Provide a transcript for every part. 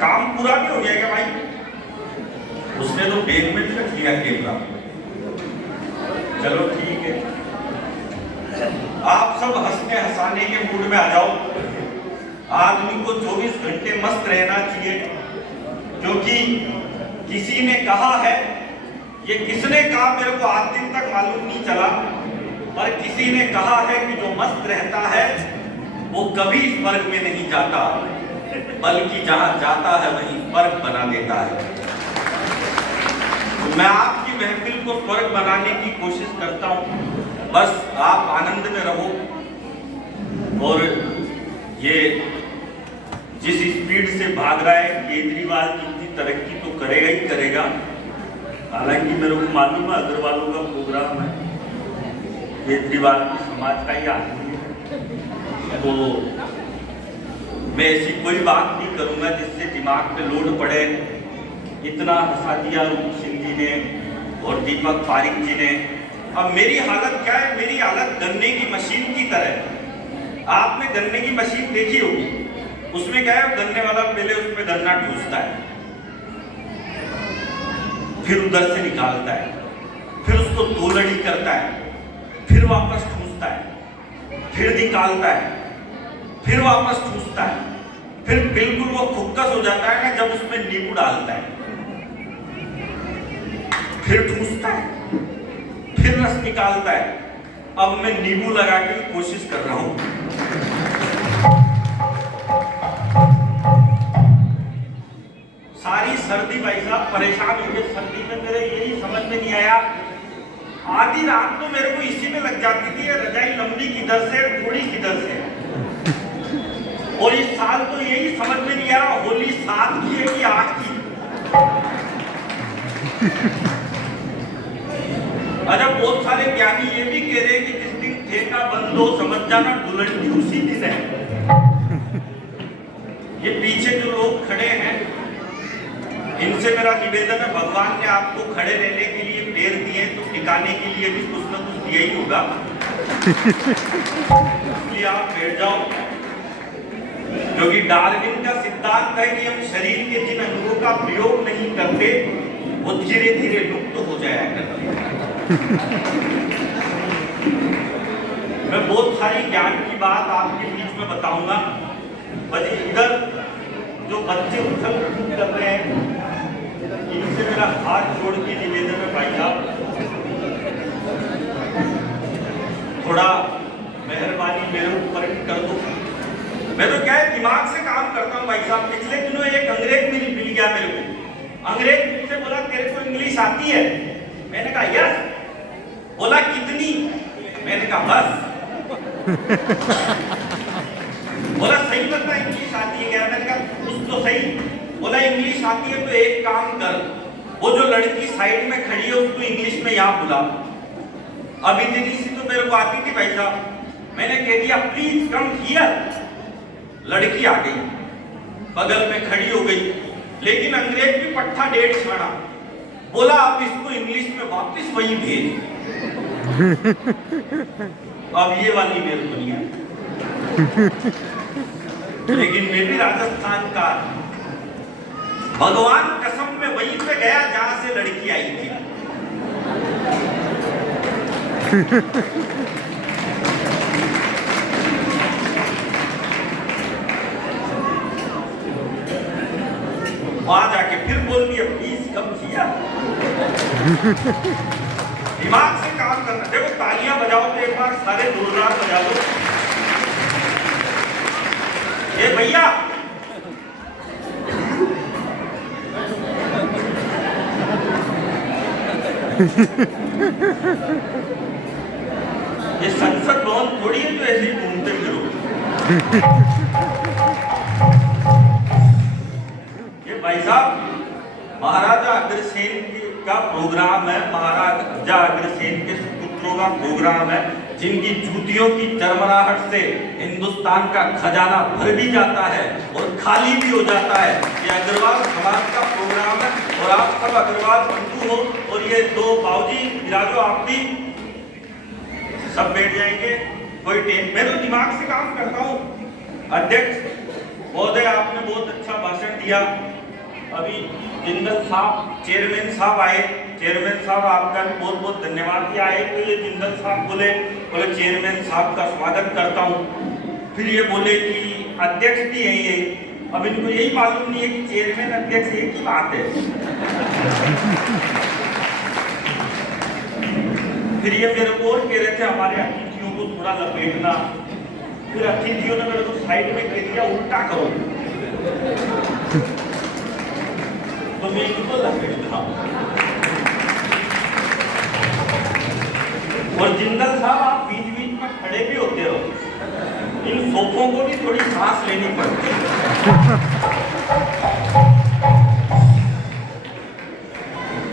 काम पूरा नहीं हो गया क्या भाई? उसने तो बेग में रख लिया कैमरा। चलो ठीक है, आप सब हंसने हंसाने के मूड में आ जाओ। आदमी को 24 घंटे मस्त रहना चाहिए, क्योंकि किसी ने कहा है, ये किसने कहा मेरे को आज दिन तक मालूम नहीं चला, पर किसी ने कहा है कि जो मस्त रहता है वो कभी स्वर्ग में नहीं जाता, बल्कि जहां जाता है वहीं स्वर्ग बना देता है। तो मैं आपकी महफिल को स्वर्ग बनाने की कोशिश करता हूं, बस आप आनंद में रहो। और ये जिस स्पीड से भाग रहा है केजरीवाल, कितनी तरक्की तो करेगा ही करेगा। हालांकि मेरे को मालूम है अग्रवालों का प्रोग्राम है, केजरीवाल की समाज का ही आदमी है, तो मैं ऐसी कोई बात नहीं करूंगा जिससे दिमाग पे लोड पड़े। इतना हंसा दिया रूप सिंह जी ने और दीपक पारिक जी ने। अब मेरी हालत क्या है? मेरी हालत गन्ने की मशीन की तरह। आपने गन्ने की मशीन देखी होगी, उसमें क्या है, गन्ने वाला पहले उसमें गन्ना ठूसता है, फिर उधर से निकालता है, फिर उसको दो लड़ी करता है, फिर वापस ठूसता है, फिर निकालता है, फिर वापस ठूसता है, फिर बिल्कुल वो खुक्कस हो जाता है ना जब उसमें नींबू डालता है, फिर ठूसता है, फिर रस निकालता है। अब मैं नींबू लगा के कोशिश कर रहा हूं। सारी सर्दी भाई साहब परेशान हो गए सर्दी में, मेरे यही समझ में नहीं आया। आधी रात तो मेरे को इसी में लग जाती थी, रजाई लंबी किधर से थोड़ी किधर से। और इस साल तो यही समझ में नहीं आ रहा होली 7 की है कि 8 की। अच्छा, बहुत सारे ज्ञानी ये भी कह रहे हैं कि जिस दिन ठेका बंद हो समझ जाना दुल्हन की उसी दिन है। ये पीछे जो लोग खड़े हैं इनसे मेरा निवेदन है, भगवान ने आपको खड़े रहने के लिए पैर दिए तो टिकाने के लिए भी कुछ न कुछ दिया ही होगा, इसलिए आप बैठ जाओ। क्योंकि डार्विन का सिद्धांत है कि हम शरीर के जिन अंगों का प्रयोग नहीं करते वो धीरे धीरे लुप्त हो जाया करते हैं। मैं बहुत सारी ज्ञान की बात आपके बीच में बताऊंगा, बस इधर जो बच्चे उछल कूद कर रहे हैं इनसे मेरा हाथ जोड़ के निवेदन है भाई साहब, थोड़ा मेहरबानी मेरे ऊपर कर दो। मैं तो क्या है दिमाग से काम करता हूँ भाई साहब। पिछले दिनों एक अंग्रेज मिल गया मेरे को। अंग्रेज मुझसे बोला तेरे को इंग्लिश आती है? मैंने कहा यस। बोला कितनी? मैंने कहा बस। बोला सही बता इंग्लिश आती है क्या? मैंने कहा कुछ तो सही। बोला इंग्लिश आती है तो एक काम कर, वो जो लड़की साइड में खड़ी है उसको इंग्लिश में यहाँ बुला। अब इतनी सी तो मेरे को आती थी भाई साहब, मैंने कह दिया प्लीज कम हियर। लड़की आ गई, बगल में खड़ी हो गई, लेकिन अंग्रेज भी पट्टा डेढ़ छाड़ा। बोला आप इसको इंग्लिश में वापस वही भेज। अब ये वाली मेरे को नहीं आई, लेकिन मैं भी राजस्थान का, भगवान कसम में वहीं पे गया जहां से लड़की आई थी। वहां जाके फिर बोल दिया प्लीज कम किया। दिमाग से काम करना। देखो तालियां बजाओ तो एक बार सारे जोरदार बजा दो। ये भैया ये संसद भवन थोड़ी है जो ऐसे ही घूमते फिरो। ये भाई साहब महाराजा अग्रसेन का प्रोग्राम है, महाराजा अग्रसेन के पुत्रों का प्रोग्राम है, जिनकी जूतियों की चरमराहट से हिंदुस्तान का खजाना भर भी जाता है और खाली भी हो जाता है। ये अग्रवाल समाज का प्रोग्राम है और आप सब अग्रवाल बंधु हो। और ये दो बाबूजी विराजो, आप भी सब बैठ जाएंगे, कोई टेंशन। मैं तो दिमाग से काम करता हूँ। अध्यक्ष महोदय आपने बहुत अच्छा भाषण दिया। अभी जिंदल साहब चेयरमैन साहब आए, चेयरमैन साहब आपका भी बहुत बहुत धन्यवाद कि आए। तो ये जिंदल साहब बोले चेयरमैन साहब का स्वागत करता हूँ। फिर ये बोले कि अध्यक्ष भी है ये। अब इनको यही मालूम नहीं है कि चेयरमैन अध्यक्ष एक ही बात है। फिर ये मेरे को और कह रहे थे हमारे अतिथियों को थोड़ा लपेटना। फिर अतिथियों ने मेरे को साइड में कह दिया उल्टा करो, तो मैं इनको लपेटता हूं। और जिंदल साहब आप बीच बीच में खड़े भी होते हो, इन सोफों को भी थोड़ी सांस लेनी पड़ती है।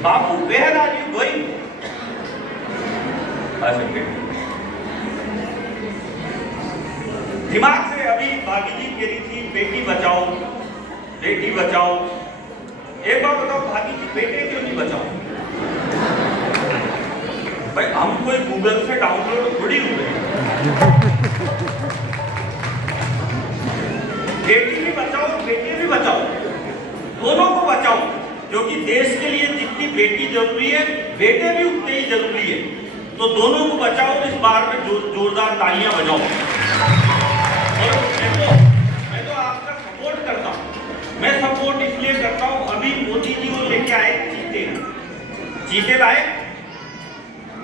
बाबू वेयर आर यू गोइंग? दिमाग से अभी भाभी जी कह रही थी बेटी बचाओ बेटी बचाओ। एक बार बताओ भाभी जी, बेटे क्यों नहीं बचाओ? भाई हम कोई गूगल से डाउनलोड थोड़ी हुए। बेटी भी बचाओ बेटे भी बचाओ, दोनों को बचाओ, क्योंकि देश के लिए जितनी बेटी जरूरी है बेटे भी उतने ही जरूरी है। तो दोनों को बचाओ। इस बार में जोरदार तालियां बजाओ। और मैं तो आपका सपोर्ट करता हूं। मैं सपोर्ट इसलिए करता हूं, अभी मोदी जी वो लेके आए चीते लाए,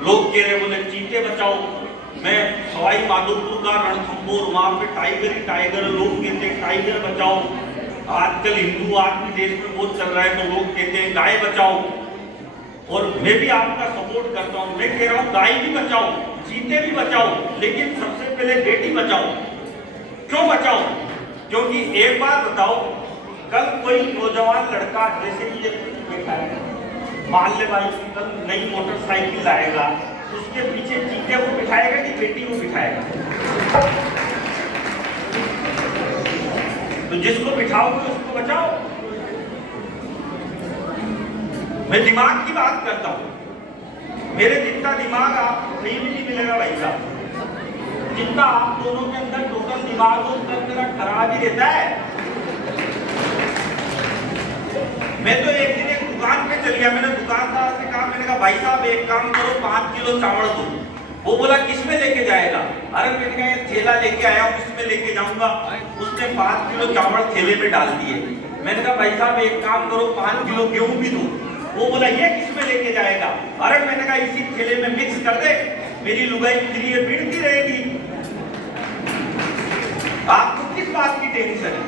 लोग कह रहे बोले चीते बचाओ। मैं सवाई माधोपुर का रणथंभौर, वहां पे टाइगर ही टाइगर, लोग कहते हैं टाइगर बचाओ। आजकल हिंदूवाद भी देश में बहुत चल रहा है, तो लोग कहते हैं गाय बचाओ। और मैं भी आपका सपोर्ट करता हूं। मैं कह रहा हूं गाय भी बचाओ, चीते भी बचाओ, लेकिन सबसे पहले बेटी बचाओ। क्यों बचाओ? क्योंकि एक बात बताओ, कल कोई नौजवान लड़का जैसे ये बैठा है, मान ले भाई कल नई मोटरसाइकिल लाएगा, उसके पीछे चीते को बिठाएगा कि बेटी को बिठाएगा? तो जिसको बिठाओगे उसको बचाओ। मैं दिमाग की बात करता हूं। मेरे जितना दिमाग आपको कहीं भी नहीं मिलेगा भाई साहब। जितना आप दोनों के अंदर टोटल दिमाग हो उतना मेरा खराब ही रहता है। मैं तो एक दिन एक दुकान पे चल गया, मैंने दुकानदार से कहा, मैंने कहा भाई साहब एक काम करो 5 किलो चावल दो। वो बोला किसमें लेके जाएगा? अरे मैंने कहा ये थैला लेके आया हूँ, इसमें लेके जाऊंगा। उसने 5 किलो चावल थैले में डाल दिए। मैंने कहा भाई साहब एक काम करो 5 किलो गेहूं भी दो। वो बोला ये किसमें लेके जाएगा? अरे मैंने कहा इसी थैले में मिक्स कर दे, मेरी लुगाई फ्री है भिड़ती रहेगी। आपको किस बात की टेंशन है?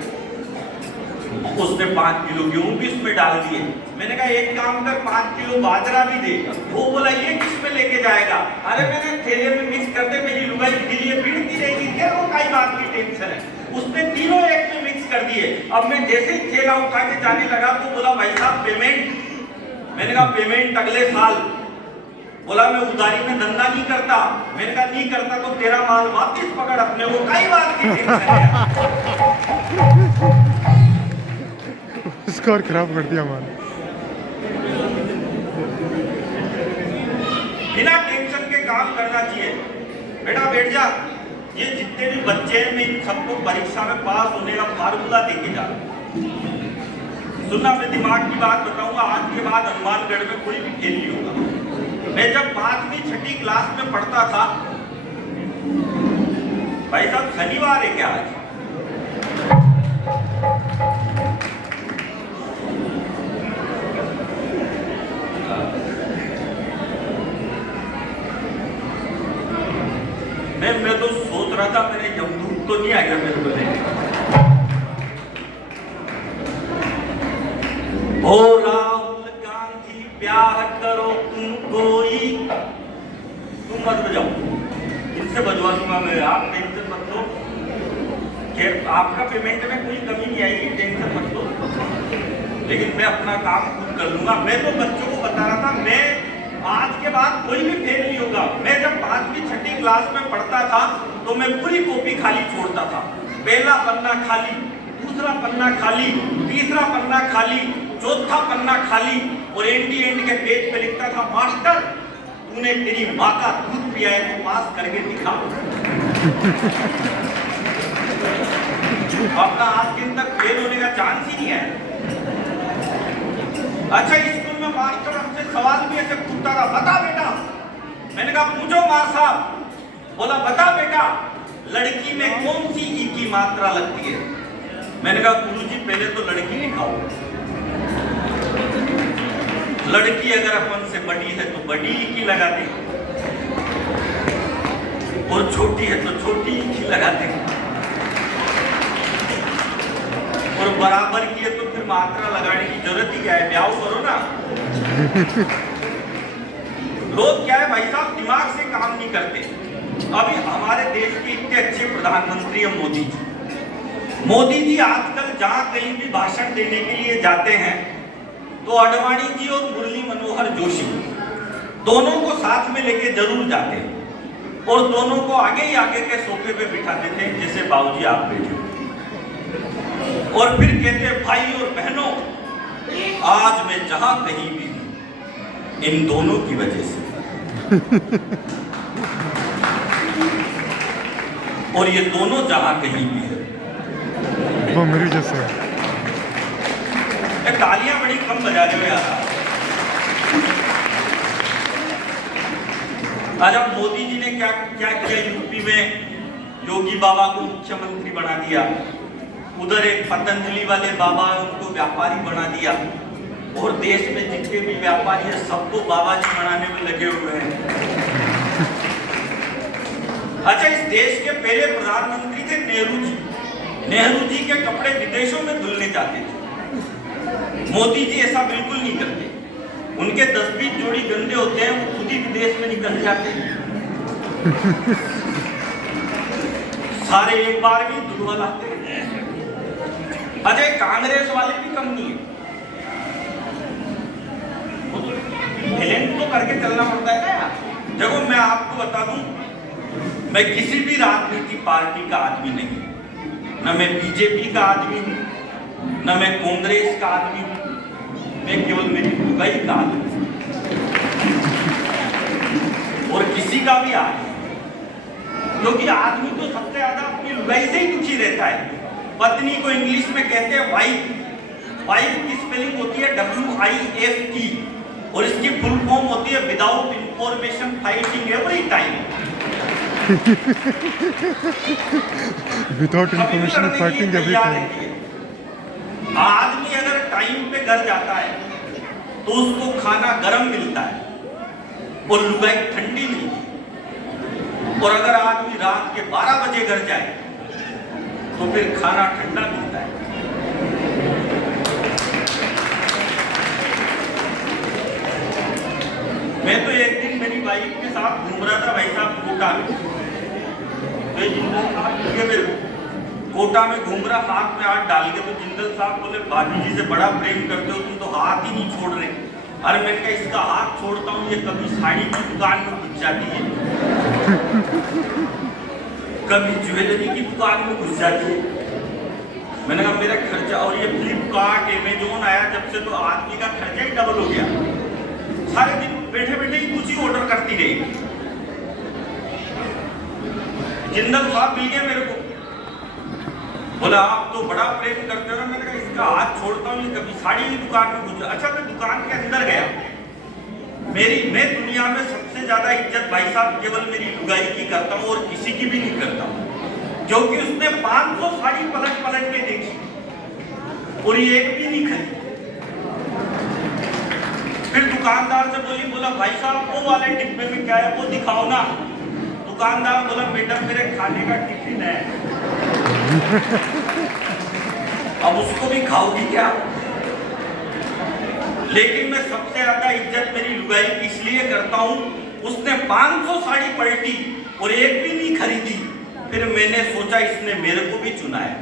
उसने 5 किलो गेहूं भी उसमें डाल दिए। मैंने कहा एक काम कर 5 किलो बाजरा भी दे। वो बोला ये किसमें लेके जाएगा? अरे मैंने थैले में मिक्स कर दे, मेरी लुगाई फ्री है भिड़ती रहेगी। क्या वो कई बात की टेंशन है? उसने तीनों एक में मिक्स कर दिए। अब मैं जैसे ही थैला उठा के जाने लगा तो बोला भाई साहब पेमेंट। मैंने कहा पेमेंट अगले साल। बोला मैं उधारी में धंधा नहीं करता। मैंने कहा नहीं करता तो तेरा माल वापस पकड़ अपने को, कई बात की टेंशन है। स्कोर खराब कर दिया हमारा। बिना टेंशन के काम करना चाहिए। बेटा बैठ जा। ये जितने भी बच्चे हैं मैं इन सबको परीक्षा में पास होने का फार्मूला देके जा रहा हूं। सुनना, मैं दिमाग की बात बताऊंगा। आज के बाद हनुमानगढ़ में कोई भी खेल नहीं होगा। मैं जब 5वीं 6ठी क्लास में पढ़ता था, भाई साहब शनिवार है क्या आज? मैं तो सोच रहा था मेरे यमदूत तो नहीं आ गया मेरे को लेने। ओ राहुल गांधी ब्याह करो तुम कोई, तुम मत बजाओ, इनसे बजवा दूंगा मैं। आप टेंशन मत लो, आपका पेमेंट में कोई कमी नहीं आएगी, टेंशन मत लो। लेकिन मैं अपना काम खुद कर लूंगा। मैं तो बच्चों को बता रहा था, मैं आज के बाद कोई भी फेल नहीं होगा। मैं जब 5वीं 6ठी क्लास में पढ़ता था तो मैं पूरी कॉपी खाली छोड़ता था। पहला पन्ना खाली, दूसरा पन्ना खाली, तीसरा पन्ना खाली, चौथा पन्ना खाली, और एंड के पेज पे लिखता था मास्टर तूने तेरी माँ का दूध पिया है तो पास करके दिखा। अपना 8 दिन तक फेल होने का चांस ही नहीं है। अच्छा, स्कूल में मास्टर हमसे सवाल भी ऐसे पूछता था, बता बेटा। मैंने कहा पूछो मार साहब। बोला बता बेटा, लड़की में कौन सी ई की मात्रा लगती है? मैंने कहा गुरुजी पहले तो लड़की लिखाओ। लड़की अगर अपन से बड़ी है तो बड़ी ई की लगा दे, और छोटी है तो छोटी ई की लगा दे, और बराबर की है तो फिर मात्रा लगाने की जरूरत ही क्या है, ब्याह करो ना। लोग क्या है भाई साहब, दिमाग से काम नहीं करते। अभी हमारे देश के इतने अच्छे प्रधानमंत्री हैं मोदी जी। मोदी जी आजकल जहां कहीं भी भाषण देने के लिए जाते हैं तो आडवाणी जी और मुरली मनोहर जोशी दोनों को साथ में लेके जरूर जाते हैं, और दोनों को आगे ही आगे के सोफे पे बिठा देते हैं, जैसे बाबूजी आप बैठे, और फिर कहते हैं भाई और बहनों, आज मैं जहां कहीं भी हूं इन दोनों की वजह से, और ये दोनों जहां कहीं भी है वो मेरी जैसे। तालियां बड़ी कम बजा रहे हो यार। आज अब मोदी जी ने क्या क्या किया, यूपी में योगी बाबा को मुख्यमंत्री बना दिया, उधर एक पतंजलि वाले बाबा उनको व्यापारी बना दिया, और देश में जितने भी व्यापारी है सबको बाबा जी बनाने में लगे हुए हैं। अच्छा, इस देश के पहले प्रधानमंत्री थे नेहरू जी। नेहरू जी के कपड़े विदेशों में धुलने जाते थे, मोदी जी ऐसा बिल्कुल नहीं करते। उनके 10-20 जोड़ी गंदे होते हैं, वो खुद ही विदेश में निकल जाते हैं, सारे एक बार भी धुलवा लाते हैं। अच्छा, कांग्रेस वाले भी कम नहीं है, तो करके चलना पड़ता है ना। देखो मैं आपको बता दूं, मैं किसी भी राजनीतिक पार्टी का आदमी नहीं, न मैं बीजेपी का आदमी हूं, न मैं कांग्रेस का आदमी हूं, मैं केवल मेरी लुगाई का आदमी हूं, और किसी का भी आदमी, क्योंकि आदमी तो सबसे ज्यादा अपनी लुगाई से ही दुखी रहता है। पत्नी को इंग्लिश में कहते हैं वाइफ। वाइफ की स्पेलिंग होती है WIFE, और इसकी फुल फॉर्म होती है without information fighting every time. Without information fighting every time. आदमी अगर टाइम पे घर जाता है तो उसको खाना गर्म मिलता है और लुगाई ठंडी मिलती है, और अगर आदमी रात के 12 बजे घर जाए तो फिर खाना ठंडा मिलता है। मैं तो एक दिन मेरी वाइफ के साथ घूम रहा था भाई साहब कोटा में, तो जिंदल साहब मेरे कोटा में घूम रहा, हाथ में हाथ डाल के, तो जिंदल साहब बोले भाभी जी से बड़ा प्रेम करते हो तुम, तो हाथ ही नहीं छोड़ रहे। अरे मैंने कहा इसका हाथ छोड़ता हूँ, ये कभी साड़ी की दुकान में घुस जाती है, कभी ज्वेलरी की दुकान में घुस जाती है। मैंने कहा मेरा खर्चा, और ये फ्लिपकार्ट अमेजोन आया जब से तो आदमी का खर्चा ही डबल हो गया, सारे दिन बैठे बैठे ही कुछ ही ऑर्डर करती रही। जिंदल साहब मिल गया मेरे को, बोला आप तो बड़ा प्रेम करते हो ना। मैंने कहा इसका हाथ छोड़ता हूँ, ये कभी साड़ी की दुकान में घुस। अच्छा, मैं दुकान के अंदर गया, मैं दुनिया में सबसे ज्यादा इज्जत भाई साहब केवल मेरी लुगाई की करता हूँ, और किसी की भी नहीं करता हूँ, क्योंकि उसने 500 साड़ी पलट पलट के देखी और ये एक भी नहीं खरीदी। फिर दुकानदार से बोला भाई साहब वो वाले डिब्बे में क्या है वो दिखाओ ना। दुकानदार बोला मैडम मेरे खाने का टिफिन है। अब उसको भी खाओगी क्या? लेकिन मैं सबसे ज्यादा इज्जत मेरी लुगाई की इसलिए करता हूं, उसने 500 साड़ी पलटी और एक भी नहीं खरीदी। फिर मैंने सोचा इसने मेरे को भी चुना है।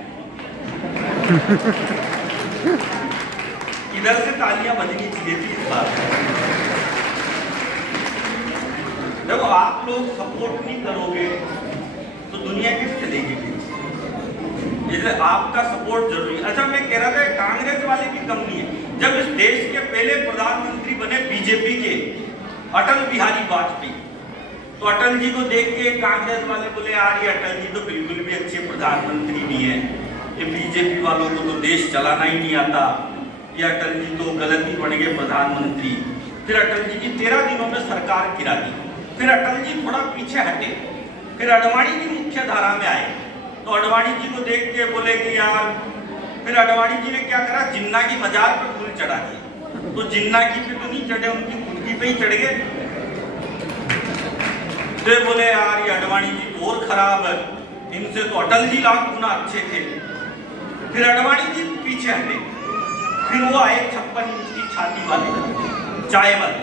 इधर से तालियां बजनी चाहिए थी इस बात। देखो आप लोग सपोर्ट नहीं करोगे तो दुनिया किस चलेगी? इसलिए आपका सपोर्ट जरूरी है। अच्छा, मैं कह रहा था कांग्रेस वाले की कम नहीं है। जब इस देश के पहले प्रधानमंत्री बने बीजेपी के अटल बिहारी वाजपेयी, तो अटल जी को देख के कांग्रेस वाले बोले यार ये अटल जी तो बिल्कुल भी अच्छे प्रधानमंत्री नहीं है, ये बीजेपी वालों को तो देश चलाना ही नहीं आता, ये अटल जी तो गलत ही बन गए प्रधानमंत्री। फिर अटल जी की 13 दिनों में सरकार गिरा दी। फिर अटल जी थोड़ा पीछे हटे, फिर अडवाणी जी मुख्य धारा में आए। तो अडवाणी जी को देख के बोले कि यार, फिर अडवाणी जी ने क्या करा, जिन्ना की मजार पर फूल चढ़ा दिए। तो जिन्ना की पे तो नहीं चढ़े, उनकी खुदकी पे ही चढ़ गए। तो बोले यार ये अडवाणी जी तो और खराब है, इनसे तो अटल जी लाख गुना अच्छे थे। फिर अडवाणी जी पीछे हटे, फिर वो आए 56 इंच की छाती वाले, चाय वाले।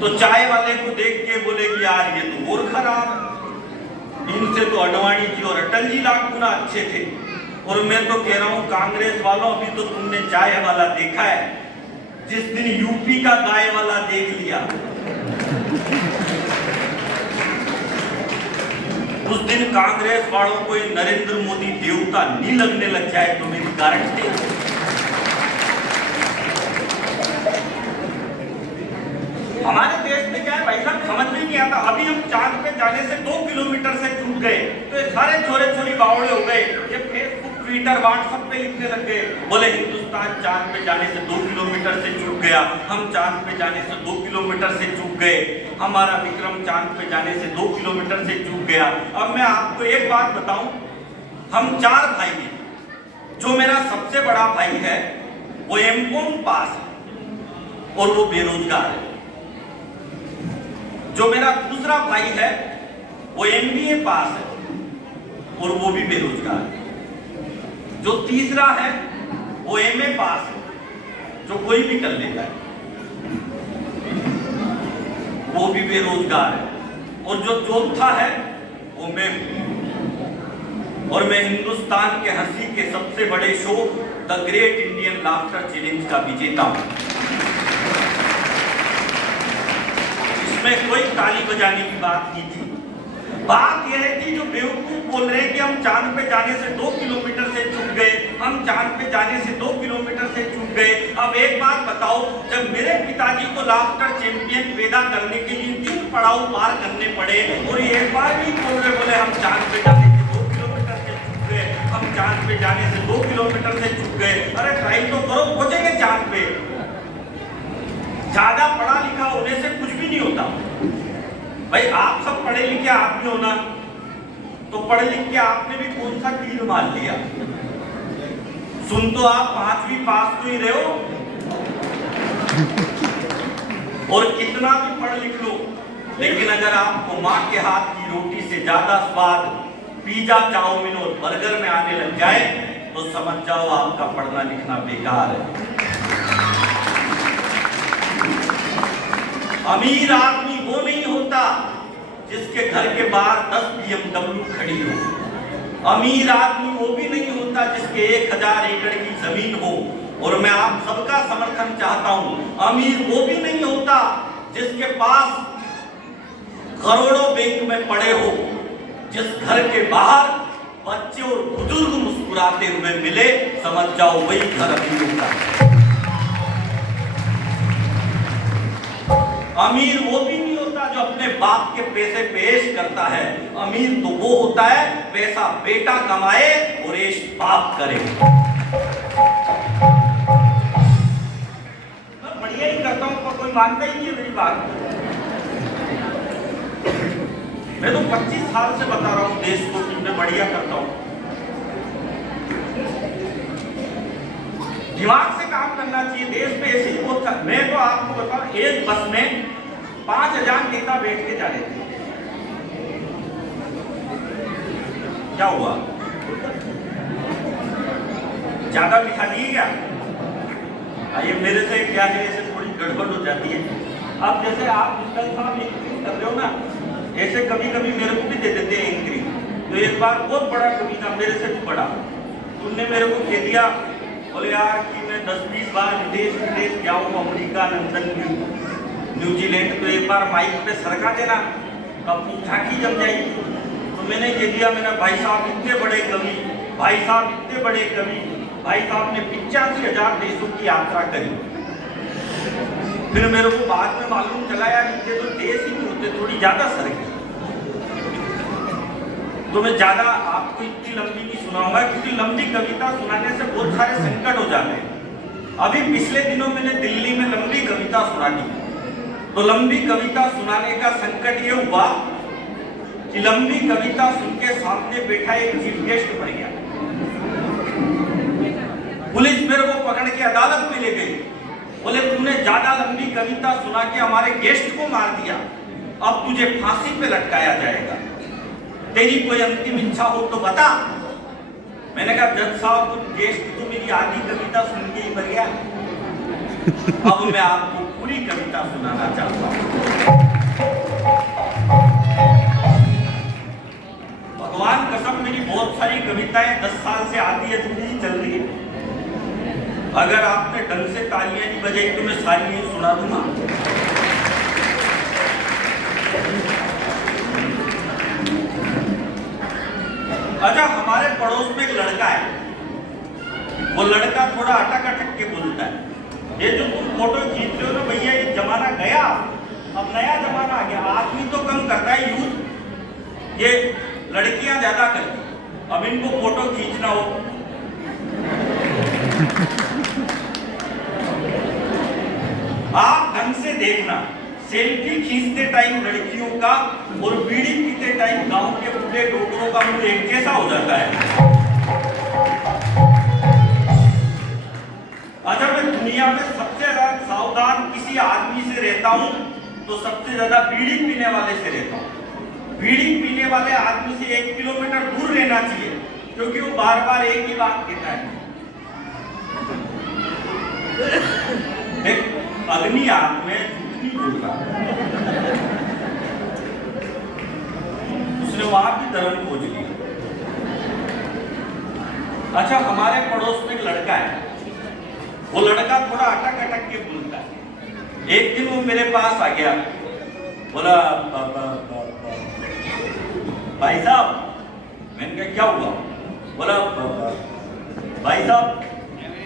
तो चाय वाले को देख के बोले कि यार ये तो और खराब है, इनसे तो अडवाणी जी और अटल जी लाख गुना अच्छे थे। और मैं तो कह रहा हूं कांग्रेस वालों, अभी तो तुमने चाय वाला देखा है, जिस दिन यूपी का गाय वाला देख लिया उस दिन कांग्रेस वालों को ये नरेंद्र मोदी देवता नहीं लगने लग जाए तो मेरी गारंटी। हमारे देश में क्या है भाई साहब, समझ में नहीं आता। अभी हम चांद पे जाने से 2 किलोमीटर से चूक गए, तो ये सारे छोरे छोरी बावड़े हो गए। ये फेसबुक, ट्विटर, व्हाट्सएप पे लिखने लग गए, बोले हिंदुस्तान चांद पे जाने से 2 किलोमीटर से चूक गया, हम चांद पे जाने से 2 किलोमीटर से चूक गए, हमारा विक्रम चांद पे जाने से 2 किलोमीटर से चूक गया। अब मैं आपको एक बात बताऊं, हम 4 भाई हैं। जो मेरा सबसे बड़ा भाई है वो एमकॉम पास है और वो बेरोजगार है। जो मेरा दूसरा भाई है वो एमबीए पास है और वो भी बेरोजगार है। जो तीसरा है वो एमए पास है, जो कोई भी कर लेता है, वो भी बेरोजगार है। और जो चौथा है वो मैं हूं। और मैं हिंदुस्तान के हंसी के सबसे बड़े show the great Indian laughter challenge का विजेता हूं। इसमें कोई ताली बजाने की बात नहीं थी। बात यह है कि जो बेवकूफ बोल रहे हैं कि हम चांद पे जाने से 2 किलोमीटर से चूक गए, हम चांद पे जाने से 2 किलोमीटर से चूक गए। अब एक बात बताओ, जब मेरे पिताजी को लाफ्टर चैंपियन पैदा करने के लिए 3 पड़ाव पार करने पड़े और ये एक बार भी बोल रहे, बोले हम चांद पे जाने से 2 किलोमीटर से चूक गए, हम चांद पे जाने से 2 किलोमीटर से चूक गए। अरे ट्राई तो करो, पहुंचेंगे चांद पे। ज्यादा पढ़ा लिखा होने से कुछ भी नहीं होता भाई। आप सब पढ़े लिखे आदमी हो ना, तो पढ़े लिख के आपने भी कौन सा तीर मार लिया। सुन तो आप 5वीं पास तो ही रहे हो, और कितना भी पढ़ लिख लो, लेकिन अगर आपको माँ के हाथ की रोटी से ज्यादा स्वाद पिज्जा, चाउमीन और बर्गर में आने लग जाए तो समझ जाओ आपका पढ़ना लिखना बेकार है। अमीर आदमी वो नहीं होता जिसके घर के बाहर 10 BMW खड़ी हो। अमीर आदमी वो भी नहीं होता जिसके 1000 एकड़ की जमीन हो। और मैं आप सबका समर्थन चाहता हूं, अमीर वो भी नहीं होता जिसके पास करोड़ों बैंक में पड़े हो। जिस घर के बाहर बच्चे और बुजुर्ग मुस्कुराते हुए मिले, समझ जाओ वही घर अमीर होता है। अमीर वो भी नहीं होता जो अपने बाप के पैसे पेश करता है। अमीर तो वो होता है पैसा बेटा कमाए और ऐश बाप करे। मैं बढ़िया ही करता हूं, पर कोई मानता ही नहीं है मेरी बात। मैं तो 25 साल से बता रहा हूं देश को कि मैं बढ़िया करता हूं। दिमाग से काम करना चाहिए। देश में ऐसे ही बहुत, मैं तो आपको बताऊं, एक बस में 5000 नेता बैठ के जा रहे थे। क्या हुआ, ज्यादा बिठा दिए क्या? ये मेरे से क्या है, ऐसे थोड़ी गड़बड़ हो जाती है। अब जैसे आप मित्तल साहब एंकरिंग कर रहे हो ना, ऐसे कभी कभी मेरे को भी दे देते हैं एंकरिंग। तो एक बार बहुत बड़ा कवि था, मेरे से भी बड़ा, उनने मेरे को कह दिया, बोले यार कि मैं 10-20 बार विदेश गया हूँ, अमेरिका, लंदन, न्यूजीलैंड, तो एक बार माइक पे सरका देना तो अपनी झांकी जम जाएगी। तो मैंने कह दिया, मेरा भाई साहब इतने बड़े कवि, भाई साहब इतने बड़े कवि, भाई साहब ने 85,000 देशों की यात्रा करी। फिर मेरे को बाद में मालूम चला यार इतने तो देश ही नहीं होते, थोड़ी ज्यादा सरकी। तो मैं ज्यादा आपको इतनी लंबी नहीं सुनाऊंगा, क्योंकि लंबी कविता सुनाने से बहुत सारे संकट हो जाते हैं। अभी पिछले दिनों मैंने दिल्ली में लंबी कविता सुनाई, तो लंबी कविता सुनाने का संकट ये हुआ कि लंबी कविता सुन के सामने बैठा एक चीफ गेस्ट बन गया। पुलिस मेरे को पकड़ के अदालत में ले गई, बोले तूने ज्यादा लंबी कविता सुना के हमारे गेस्ट को मार दिया, अब तुझे फांसी पे लटकाया जाएगा, तेरी कोई अंतिम इच्छा हो तो बता। मैंने कहा जज साहब, गेस्ट तो मेरी आधी कविता सुन के ही मर गया, अब मैं आपको पूरी कविता सुनाना चाहता हूं। भगवान कसम, मेरी बहुत सारी कविताएं 10 साल से आधी अधूरी चल रही है। अगर आपने ढंग से तालियां नहीं बजाई तो मैं सारी नहीं सुना दूंगा। अच्छा, हमारे पड़ोस में एक लड़का है, वो लड़का थोड़ा अटक अटक के बोलता है। ये जो तुम फोटो खींच रहे हो ना भैया, ये जमाना गया, अब नया जमाना आ गया। आदमी तो कम करता है यूज, ये लड़कियां ज्यादा करती। अब इनको फोटो खींचना हो आप ढंग से देखना, सेल्फी खींचते टाइम लड़कियों का और बीड़ी पीते टाइम गांव के बूढ़े डॉक्टरों का मुंह एक जैसा हो जाता है। अच्छा, मैं दुनिया में सबसे ज्यादा सावधान किसी आदमी से रहता हूं तो सबसे ज्यादा बीड़ी पीने वाले से रहता हूं। बीड़ी पीने वाले आदमी से 1 किलोमीटर दूर रहना चाहिए, क्योंकि वो बार बार एक ही बात कहता है। अग्नि आग में झूठी बोलता, उसने वहां भी धर्म खोज लिया। अच्छा, हमारे पड़ोस में एक लड़का है, वो लड़का थोड़ा अटक अटक के बोलता है। एक दिन वो मेरे पास आ गया, बोला भाई साहब। मैंने कहा क्या हुआ? बोला भाई साहब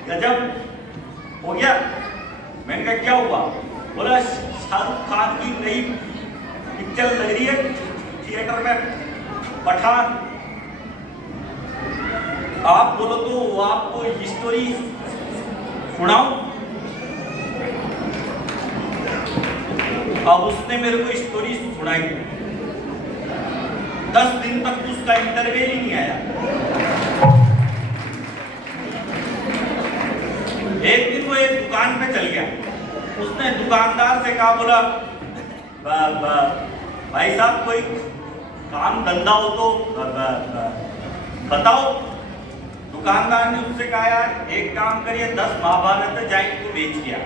गजब हो गया। मैंने कहा क्या हुआ? बोला शाहरुख खान की नई पिक्चर लग रही है थिएटर में, पठान। आप बोलो तो आपको स्टोरी सुनाऊं? अब उसने मेरे को स्टोरी सुनाई। 10 दिन तक उसका इंटरव्यू ही नहीं आया। एक दिन वो एक दुकान पे चल गया, उसने दुकानदार से कहा, बोला भाई साहब कोई काम धंधा हो तो बताओ। दुकानदार ने उससे कहा यार एक काम करिए, 10 महाभारत जाइंट को बेच गया।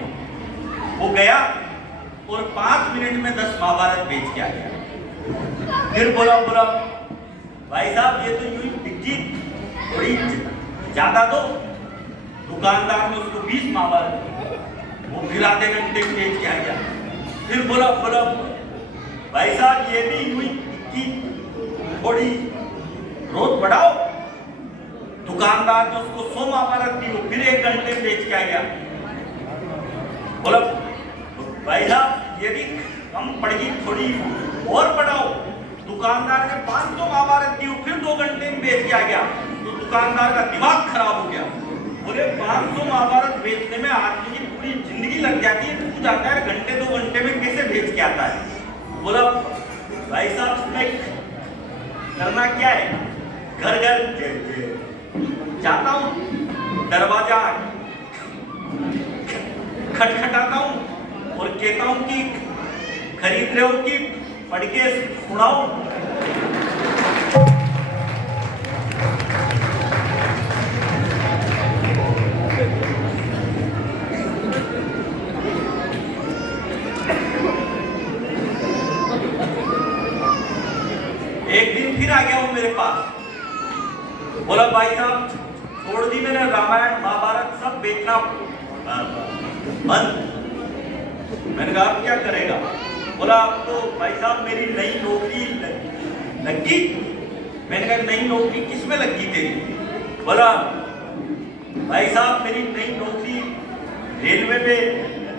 वो गया और 5 मिनट में 10 महाभारत बेच के आ गया। फिर बोला भाई साहब ये तो यूं टिक्की थोड़ी ज्यादा दो। दुकानदार ने उसको 20 महाभारत, वो फिर आधे घंटे बेच के आ गया। फिर बोला भाई साहब ये भी यूं टिक्की थोड़ी रोज बढ़ाओ। दुकानदार ने उसको 100 महाभारत दी, वो फिर 1 घंटे बेच के आ गया। बोला भाई साहब ये भी कम पड़ेगी, थोड़ी और बढ़ाओ। दुकानदार ने 500 महाभारत दी, फिर 2 घंटे में बेच के आ गया। तो दुकानदार का दिमाग खराब हो गया। बोले 500 महाभारत बेचने में आदमी की पूरी जिंदगी लग जाती है, तू जाता है घंटे 2 घंटे में कैसे बेच के आता है? बोला भाई साहब इसमें करना क्या है, घर घर जाता हूँ, दरवाजा खटखटाता हूँ और कहता हूँ कि खरीद रहे हो कि पढ़ के सुनाओ। एक दिन फिर आ गया वो मेरे पास, बोला भाई साहब छोड़ दी मैंने रामायण महाभारत सब बेचना बंद। मैंने कहा आप क्या करेगा? बोला अब तो भाई साहब मेरी नई नौकरी लगी। मैंने कहा नई नौकरी किसमें लगी तेरी? बोला भाई साहब मेरी नई नौकरी रेलवे में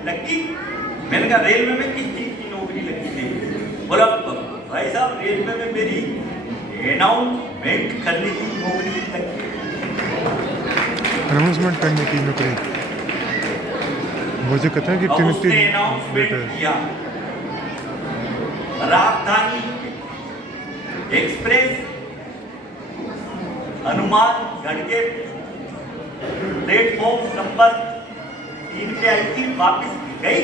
लगी। मैंने कहा रेलवे में किस चीज की नौकरी लगी थी? बोला भाई साहब रेलवे में मेरी अनाउंसमेंट अनाउंसमेंट करने की नौकरी लगी। अनाउंसमेंट करने की नौकरी। मुझे कहता है कि अब टिमोथी उसने अनाउंसमेंट बेटा है। किया, राजधानी एक्सप्रेस हनुमानगढ़ के प्लेटफॉर्म नंबर 3 पे आई थी, वापस गई।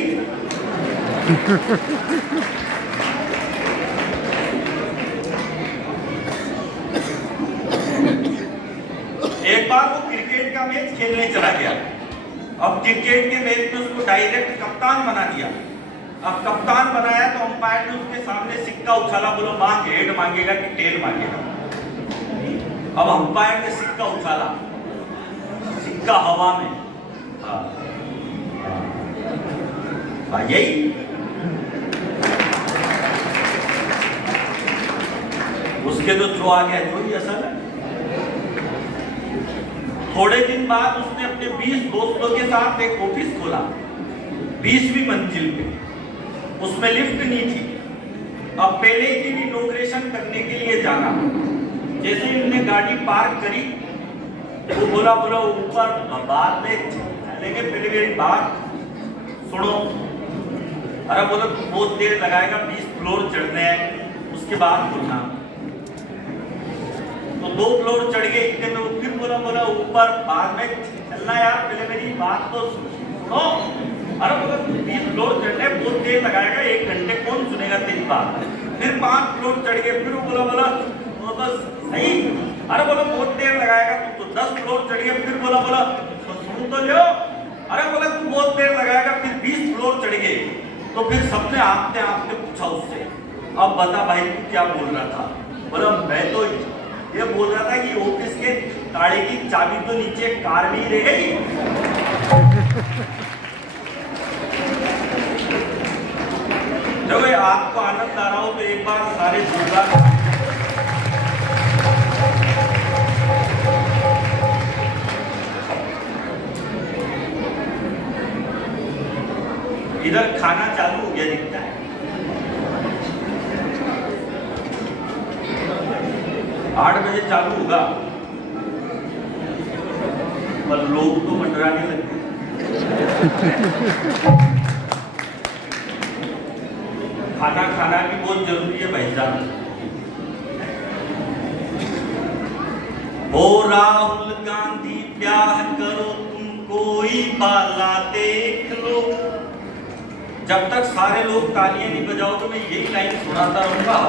एक बार वो क्रिकेट का मैच खेलने चला गया। अब क्रिकेट के मैच में उसको डायरेक्ट कप्तान बना दिया। अब कप्तान बनाया तो अंपायर ने उसके सामने सिक्का उछाला, बोलो मांग, हेड मांगेगा कि टेल मांगेगा। अब अंपायर ने सिक्का उछाला, सिक्का हवा में, यही उसके तो जो आ गया जो ही असल है। थोड़े दिन बाद उसने अपने 20 दोस्तों के साथ एक ऑफिस खोला 20वीं मंजिल पे। उसमें लिफ्ट नहीं थी। अब पहले ही दिन इनॉग्रेशन करने के लिए जाना, जैसे इन्होंने गाड़ी पार्क करी वो बोला ऊपर बाद में चलेंगे, पहले मेरी बात सुनो। अरे बोला बहुत देर लगाएगा, 20 फ्लोर चढ़ने हैं, उसके बाद बोलना। तो 2 फ्लोर चढ़ गए, इतने में फिर बोला ऊपर बाद में चलना यार, पहले मेरी बात तो सुनो। अरे बोला 20 फ्लोर चढ़ने बहुत देर लगाएगा, 1 घंटे कौन सुनेगा तेरी बात। फिर 5 फ्लोर चढ़ गए, फिर बोला बस सही। अरे बोला बहुत देर लगाएगा, तू तो 10 फ्लोर चढ़ गया, फिर बोला सुन तो लो। अरे बोला तू बहुत देर लगाएगा, फिर 20 फ्लोर चढ़ गए। तो फिर सबने आपने पूछा उससे, अब बता भाई तू क्या बोल रहा था। बोला मैं तो ये बोल रहा था कि ऑफिस के ताले की चाबी तो नीचे कार में ही रह गई। जब आपको आनंद आ रहा हो तो एक बार सारे जोरदार। इधर खाना चालू हो गया दिखता है। 8 बजे चालू होगा, पर लोग तो मंडराने लगते। खाना खाना भी बहुत जरूरी है भाई साहब। ओ राहुल गांधी ब्याह करो तुम कोई बाला देख लो। जब तक सारे लोग तालियां नहीं बजाओगे मैं यही लाइन सुनाता रहूंगा।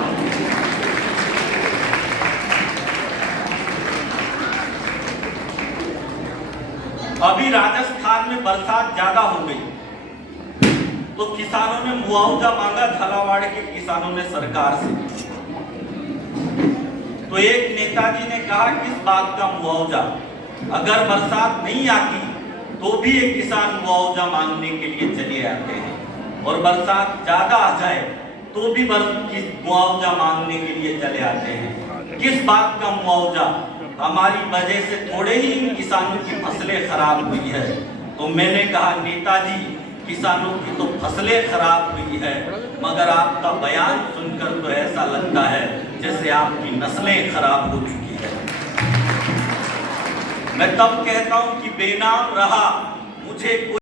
अभी राजस्थान में बरसात ज्यादा हो गई तो किसानों ने मुआवजा मांगा, झालावाड़ के किसानों ने सरकार से। तो एक नेताजी ने कहा किस बात का मुआवजा, अगर बरसात नहीं आती तो भी एक किसान मुआवजा मांगने के लिए चले आते हैं, और बरसात ज्यादा आ जाए तो भी मुआवजा मांगने के लिए चले आते हैं। किस बात का मुआवजा, हमारी वजह से थोड़े ही किसानों की फसलें खराब हुई है। तो मैंने कहा नेताजी किसानों की तो फसलें खराब हुई है, मगर आपका बयान सुनकर तो ऐसा लगता है जैसे आपकी नस्लें खराब हो चुकी है। मैं तब कहता हूं कि बेनाम रहा मुझे